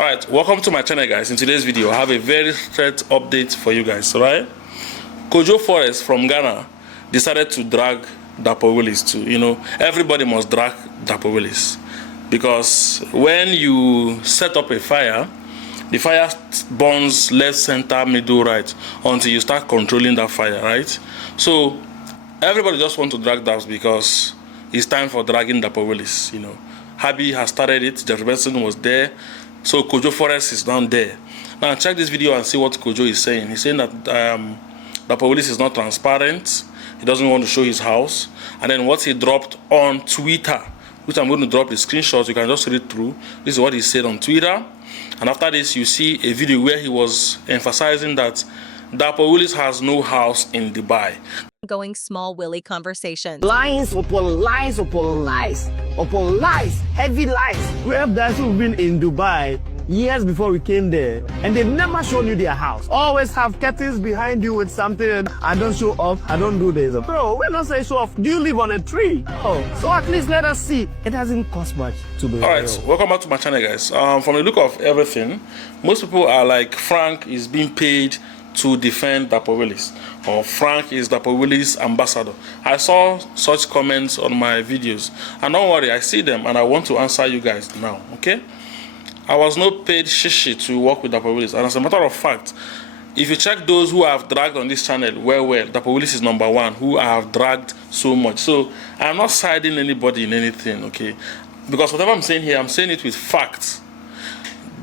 Alright, welcome to my channel, guys. In today's video I have a very straight update for you guys. Alright, Kojo Forex from Ghana decided to drag Dapo Willis to, everybody must drag Dapo Willis, because when you set up a fire, the fire burns left, center, middle, right, until you start controlling that fire, right? So everybody just want to drag that because it's time for dragging Dapo Willis. Habi has started it. Jeff Benson was there, so Kojo Forex is down there. Now check this video and see what Kojo is saying. He's saying that Dapo Willis is not transparent. He doesn't want to show his house. And then what he dropped on Twitter, which I'm going to drop the screenshots, you can just read through. This is what he said on Twitter. And after this, you see a video where he was emphasizing that Dapo Willis has no house in Dubai. Going small Willie conversations. Lies upon lies upon lies upon lies, heavy lies. We have guys who've been in Dubai years before we came there, and they've never shown you their house. Always have curtains behind you with something. I don't show off, I don't do this. Bro, we're not saying show off. Do you live on a tree? Oh, so at least let us see. It doesn't cost much to be Alright, so welcome back to my channel, guys. From the look of everything, most people are like, Frank is being paid to defend Dapo Willis, or Frank is Dapo Willis' ambassador. I saw such comments on my videos, and don't worry, I see them and I want to answer you guys now, okay? I was not paid shishi to work with Dapo Willis, and as a matter of fact, if you check those who I have dragged on this channel, well, Dapo Willis is number one, who I have dragged so much. So I'm not siding anybody in anything, okay? Because whatever I'm saying here, I'm saying it with facts.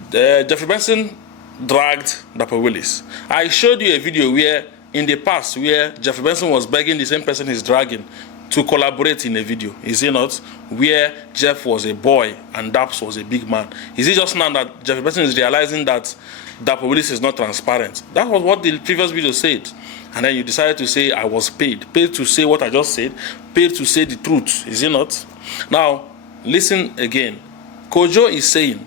Jeffrey Benson dragged Dapo Willis. I showed you a video where in the past where Jeffrey Benson was begging the same person he's dragging to collaborate in a video, is it not? Where Jeff was a boy and Daps was a big man. Is it just now that Jeffrey Benson is realizing that Dapo Willis is not transparent? That was what the previous video said. And then you decided to say I was paid to say what I just said, paid to say the truth, is it not? Now listen again. Kojo is saying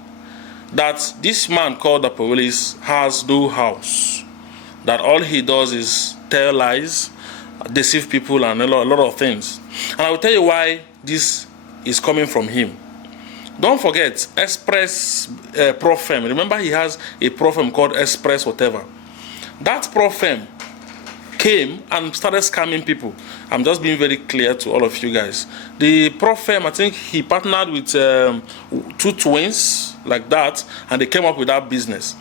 that this man called Dapo Willis has no house, that all he does is tell lies, deceive people, and a lot of things. And I will tell you why this is coming from him. Don't forget Express Prof Firm. Remember, he has a Prof Firm called Express whatever. That Prof Firm came and started scamming people. I'm just being very clear to all of you guys. The Prof Firm, I think he partnered with two twins like that, and they came up with that business.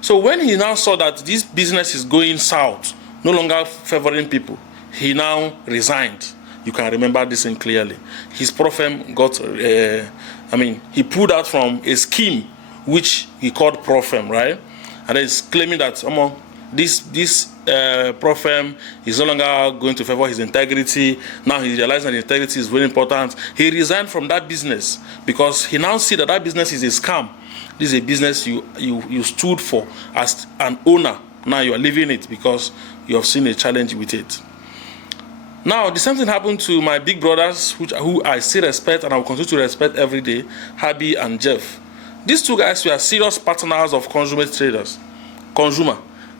So when he now saw that this business is going south, no longer favoring people, he now resigned. You can remember this in clearly. His Prof Firm got, he pulled out from a scheme which he called Prof Firm, right? And he's claiming that this Prof Firm is no longer going to favor his integrity. Now he realized that integrity is very important. He resigned from that business because he now sees that that business is a scam. This is a business you stood for as an owner. Now you are leaving it because you have seen a challenge with it. Now the same thing happened to my big brothers, who I still respect and I will continue to respect every day, Habi and Jeff. These two guys were serious partners of consummate traders.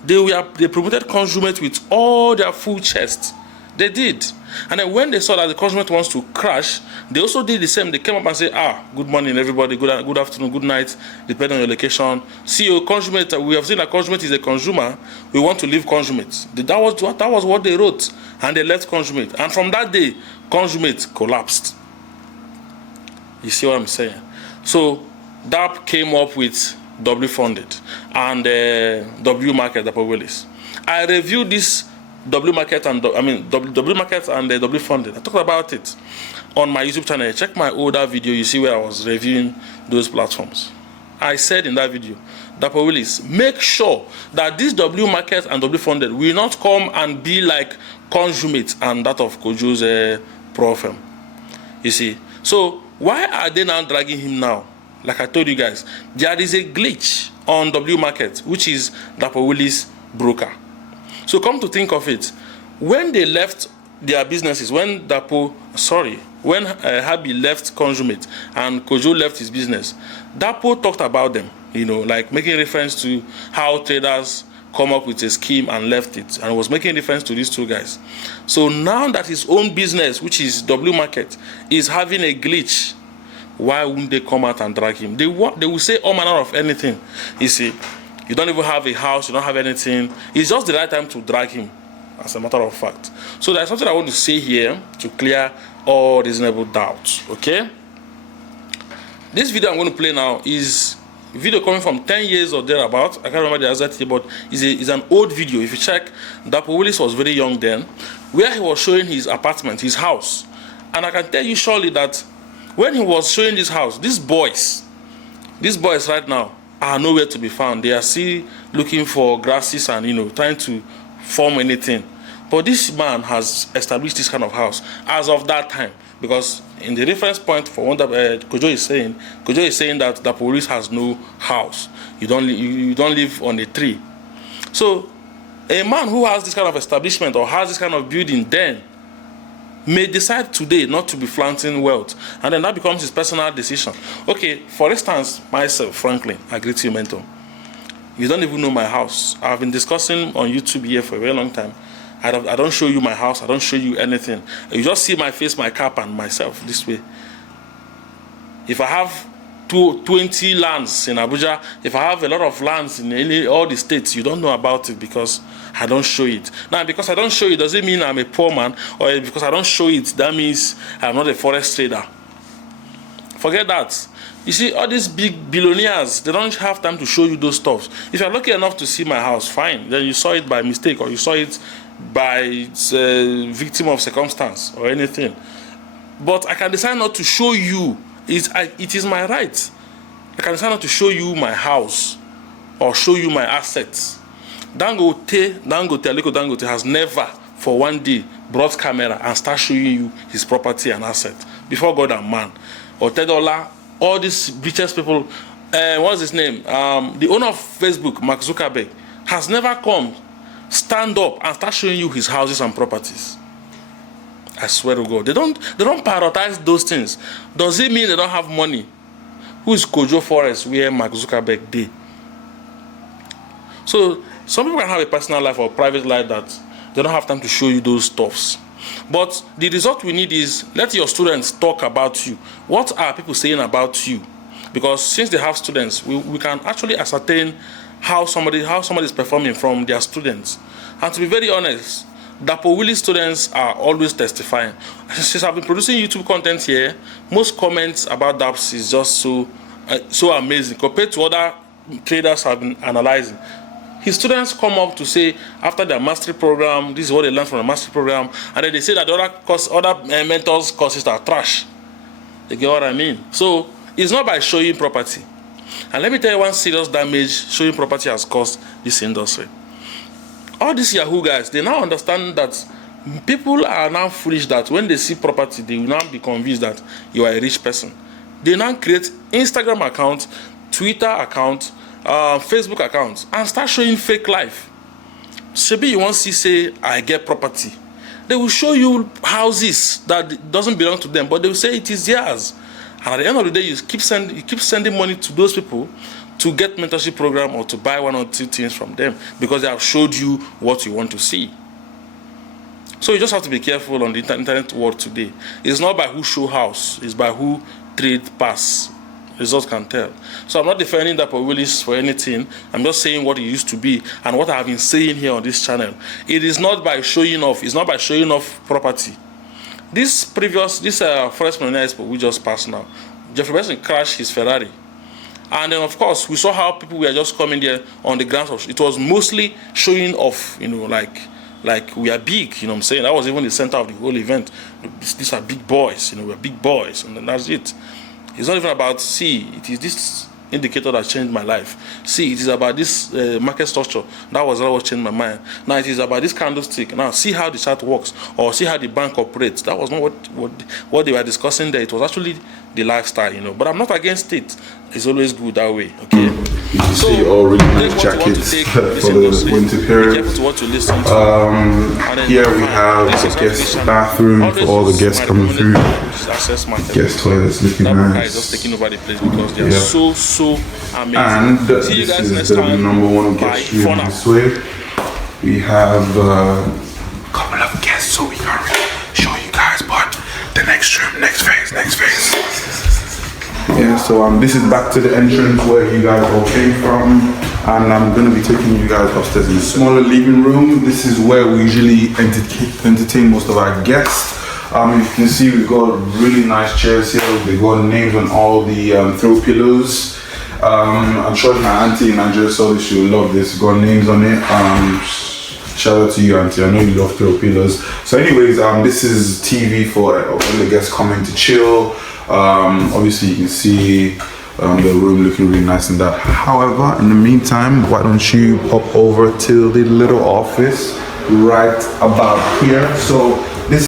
They promoted consummate with all their full chest. They did. And then when they saw that the consummate wants to crash, they also did the same. They came up and said, good morning everybody, good afternoon, good night, depending on your location. See, consummate, we have seen that consummate is a consumer. We want to leave consummate. That was what they wrote. And they left consummate. And from that day, consummate collapsed. You see what I'm saying? So DAP came up with W funded and W market, Dapo Willis. I reviewed this W market and W market and W funded. I talked about it on my YouTube channel. Check my older video, you see where I was reviewing those platforms. I said in that video, Dapo Willis, make sure that this W market and W funded will not come and be like consummate and that of Kojo's Prof Firm. You see, so why are they now dragging him now? Like I told you guys, there is a glitch on W market, which is Dapo Willis' broker. So come to think of it, when they left their businesses, when Habi left consummate and Kojo left his business, Dapo talked about them, like making reference to how traders come up with a scheme and left it, and was making reference to these two guys. So now that his own business, which is W market, is having a glitch, why wouldn't they come out and drag him? They will say all manner of anything. You see, you don't even have a house, you don't have anything. It's just the right time to drag him, as a matter of fact. So there's something I want to say here to clear all reasonable doubts. Okay? This video I'm going to play now is a video coming from 10 years or thereabout. I can't remember the exact year, but it's an old video. If you check, Dapo Willis was very young then, where he was showing his apartment, his house. And I can tell you surely that when he was showing this house, these boys right now are nowhere to be found. They are still looking for grasses and, trying to form anything. But this man has established this kind of house as of that time. Because in the reference point for what Kojo is saying that Dapo Willis has no house. You don't live on a tree. So a man who has this kind of establishment or has this kind of building then may decide today not to be flaunting wealth, and then that becomes his personal decision. Okay, for instance, myself, Franklin, I greet you, mentor. You don't even know my house. I've been discussing on YouTube here for a very long time. I don't show you my house. I don't show you anything. You just see my face, my cap, and myself this way. If I have 20 lands in Abuja, if I have a lot of lands in all the states, you don't know about it because I don't show it. Now, because I don't show it, does it mean I'm a poor man? Or because I don't show it, that means I'm not a forex trader? Forget that. You see, all these big billionaires, they don't have time to show you those stuff. If you're lucky enough to see my house, fine. Then you saw it by mistake, or you saw it by victim of circumstance or anything. But I can decide not to show you. It is my right. I can decide not to show you my house or show you my assets. Aliko Dangote has never for one day brought camera and start showing you his property and asset before God and man. Or Tedola, all these richest people, what's his name? The owner of Facebook, Mark Zuckerberg, has never come, stand up and start showing you his houses and properties. I swear to God, they don't prioritize those things. Does it mean they don't have money? Who is Kojo Forex where Mark Zuckerberg did? So some people can have a personal life or private life that they don't have time to show you those stuffs. But the result we need is let your students talk about you. What are people saying about you? Because since they have students, we can actually ascertain how somebody is performing from their students. And to be very honest, Dapo Willis students are always testifying. Since I've been producing YouTube content here, most comments about Daps is just so amazing compared to other traders I've been analyzing. His students come up to say after their mastery program, this is what they learned from the mastery program, and then they say that the other mentors' courses are trash. You get what I mean? So it's not by showing property. And let me tell you one serious damage showing property has caused this industry. All these Yahoo guys, they now understand that people are now foolish that when they see property, they will now be convinced that you are a rich person. They now create Instagram accounts, Twitter accounts, Facebook accounts, and start showing fake life. Maybe you want to say, I get property. They will show you houses that doesn't belong to them, but they will say it is theirs. And at the end of the day, you keep sending money to those people to get mentorship program or to buy one or two things from them because they have showed you what you want to see. So you just have to be careful on the internet world today. It's not by who show house, it's by who trade pass. Results can tell. So I'm not defending Dapo Willis for anything. I'm just saying what it used to be and what I have been saying here on this channel. It is not by showing off. It's not by showing off property. This first millionaire we just passed now, Jeffrey Benson crashed his Ferrari. And then, of course, we saw how people were just coming there on the grounds of it was mostly showing off, like we are big, you know what I'm saying? That was even the center of the whole event. These are big boys, we're big boys, and then that's it. It's not even about, it is this indicator that changed my life. It is about this market structure. That was what changed my mind. Now it is about this candlestick. Now see how the chart works, or see how the bank operates. That was not what they were discussing there. It was actually the lifestyle, But I'm not against it. It's always good that way, okay? You can see all really nice jackets for the winter period. Here we have a guest bathroom for all the guests coming through. Guest toilets looking nice. Just taking over the place because they are so amazing. And this is the number one guest room this way. We have a couple of guests, so we can't really show you guys, but the next room, next phase. Yeah, so this is back to the entrance where you guys all came from, and I'm gonna be taking you guys upstairs in a smaller living room. This is where we usually entertain most of our guests. You can see we've got really nice chairs here. They've got names on all the throw pillows. I'm sure my auntie in Nigeria saw this, she will love this. Got names on it. Shout out to you, auntie. I know you love throw pillows. So anyways, this is TV for when the guests come in to chill. Obviously you can see the room looking really nice and that. However, in the meantime, why don't you pop over to the little office right about here. So